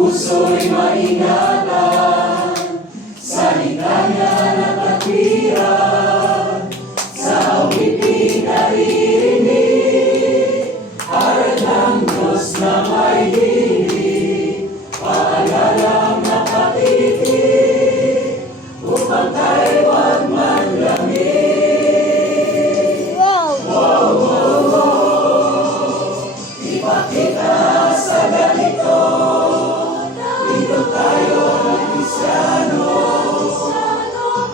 puso'y maingatan, sa likanya nakatwiran, sa awitin naririnig, aral ng Diyos na may dinig, paalalang nakatitig, upang tayo'y huwag manlamig. Ipakita sa ganito, dito tayo ng Kristiyano,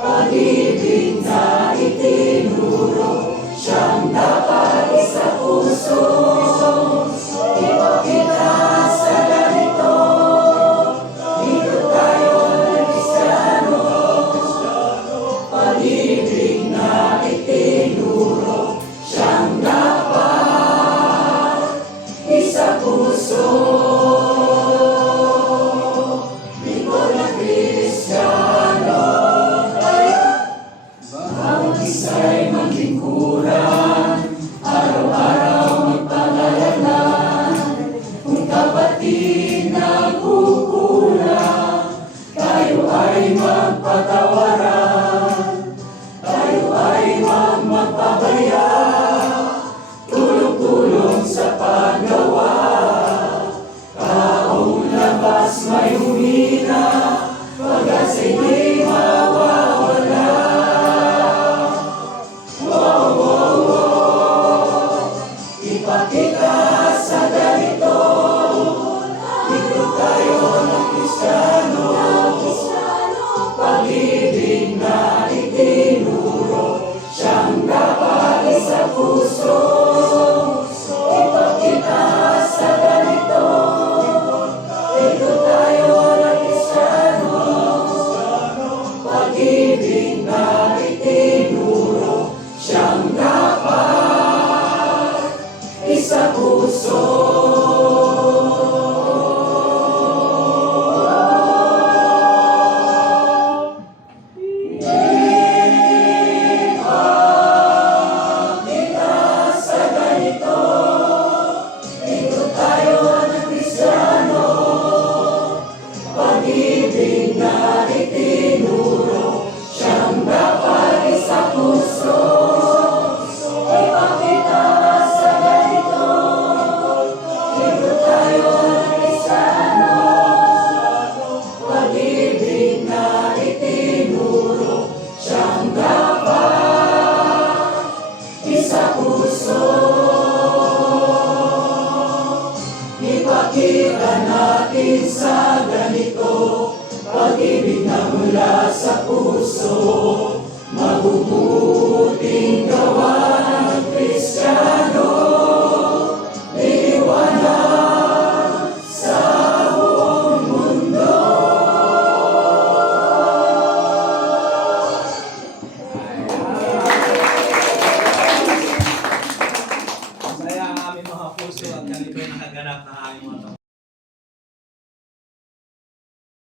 pag-ibig na itinuro, siyang dapat sa puso. Ipakita sa ganito, dito tayo ng Kristiyano, pag-ibig na itinuro, siyang dapat sa puso. Lingkod ng Kristiyano tayo, bawat isa'y maglingkuran, araw-araw magpangalanan. Kung kapatid nagkukulang, tayo ay magpatawaran, tayo ay huwag magpabaya, tulong-tulong sa paggawa. Taong labas may humina, pag-asa'y di mawawala. Ipakita sa ganito, dito tayo ng Kristiyano, pag-ibig na itinuro, siyang dapat sa puso. Ipakita sa ganito, dito tayo ng Kristiyano, pag-ibig na itinuro, siyang dapat sa puso. Pag-ibig na itinuro, siyang dapat sa puso. Ipakita sa ganito, dito tayo ng Kristiyano, pag-ibig na itinuro, siyang dapat sa puso. Ipakita natin sa ganito, pag-ibig na mula sa puso, mabubuting